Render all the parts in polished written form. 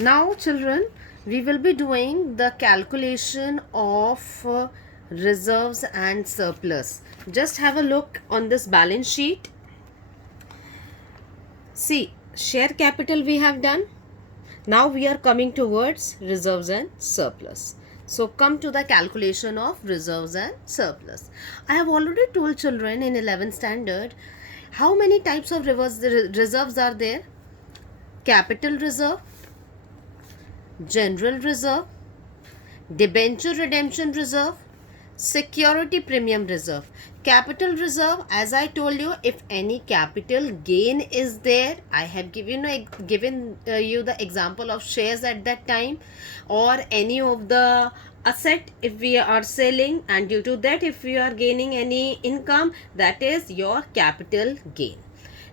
Now, children, we will be doing the calculation of reserves and surplus. Just have a look on this balance sheet. See, share capital we have done. Now we are coming towards reserves and surplus. So come to the calculation of reserves and surplus. I have already told children in 11th standard how many types of reserves are there. Capital reserve, general reserve, debenture redemption reserve, security premium reserve. Capital reserve, as I told you, if any capital gain is there, I have given you the example of shares at that time, or any of the asset if we are selling, and due to that if we are gaining any income, that is your capital gain.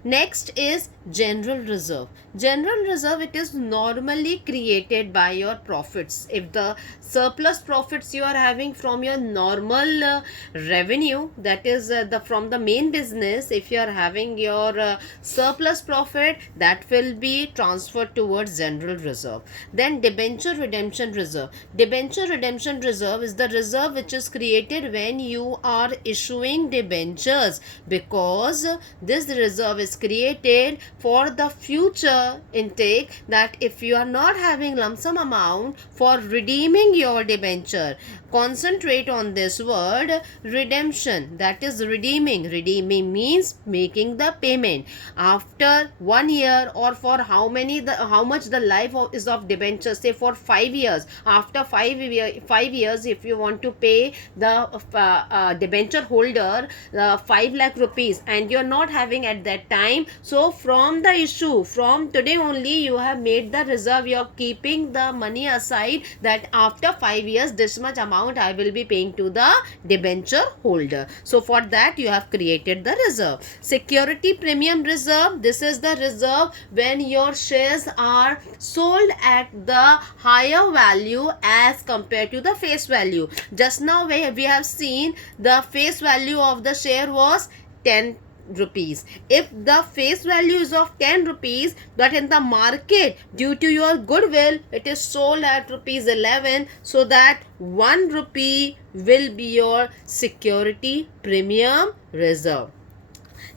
Next is general reserve. General reserve, it is normally created by your profits. If the surplus profits you are having from your normal revenue, that is from the main business, if you are having your surplus profit, that will be transferred towards general reserve. Then debenture redemption reserve. Debenture redemption reserve is the reserve which is created when you are issuing debentures, because this reserve is created for the future intake, that if you are not having lump sum amount for redeeming your debenture, concentrate on this word redemption, that is redeeming. Redeeming means making the payment after 1 year, or for how much the life is of debenture, say for 5 years. After 5 years, if you want to pay the debenture holder 5 lakh rupees and you're not having at that time, so from the issue, from today only, you have made the reserve, you're keeping the money aside, that after 5 years this much amount I will be paying to the debenture holder. So for that you have created the reserve. Security premium reserve, this is the reserve when your shares are sold at the higher value as compared to the face value. Just now we have seen the face value of the share was 10 rupees. If the face value is of 10 rupees, but in the market due to your goodwill it is sold at rupees 11, so that 1 rupee will be your security premium reserve.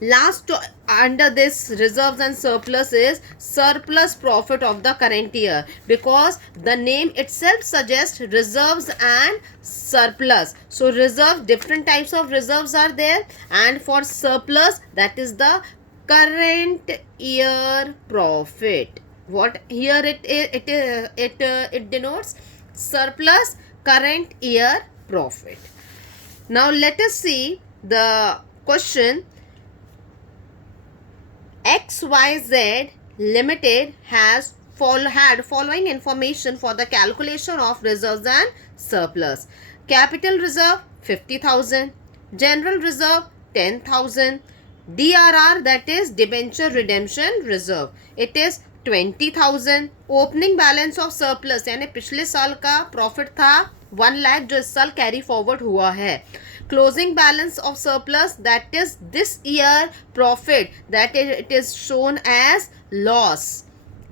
Last under this reserves and surplus is surplus profit of the current year, because the name itself suggests reserves and surplus. So reserve, different types of reserves are there, and for surplus, that is the current year profit. What here it denotes surplus current year profit. Now let us see the question. XYZ Limited has had following information for the calculation of reserves and surplus. Capital reserve 50,000, general reserve 10,000, DRR, that is debenture redemption reserve, it is 20,000. Opening balance of surplus यानी पिछले साल का profit था 1 लाख जो इस साल carry forward हुआ है. Closing balance of surplus, that is this year profit, that is it is shown as loss.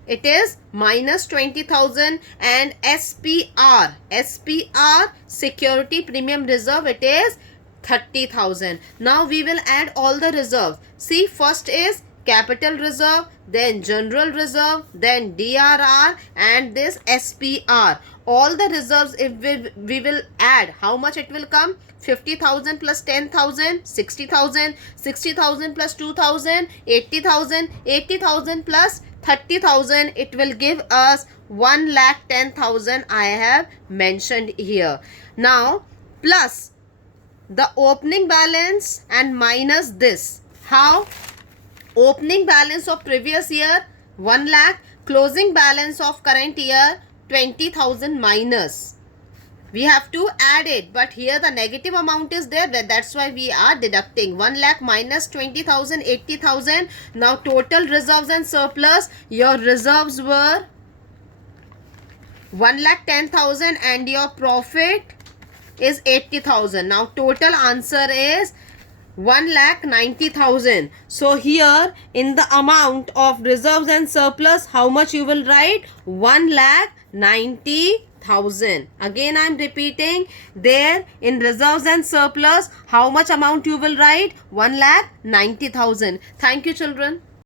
It is minus 20,000. And SPR security premium reserve, it is 30,000. Now we will add all the reserves. See, first is capital reserve, then general reserve, then DRR, and this SPR. All the reserves, if we will add, how much it will come? 50,000 plus 10,000, 60,000, 60,000 plus 2,000, 80,000, 80,000 plus 30,000, it will give us 1,10,000 I have mentioned here. Now plus the opening balance and minus this. How? Opening balance of previous year 1 lakh, closing balance of current year 20,000 minus. We have to add it, but here the negative amount is there, that's why we are deducting 1 lakh minus 20,000, 80,000. Now total reserves and surplus, your reserves were 1,10,000 and your profit is 80,000. Now total answer is 1,90,000. So here in the amount of reserves and surplus, how much you will write? 1,90,000. Again I am repeating, there in reserves and surplus, how much amount you will write? 1,90,000. Thank you children.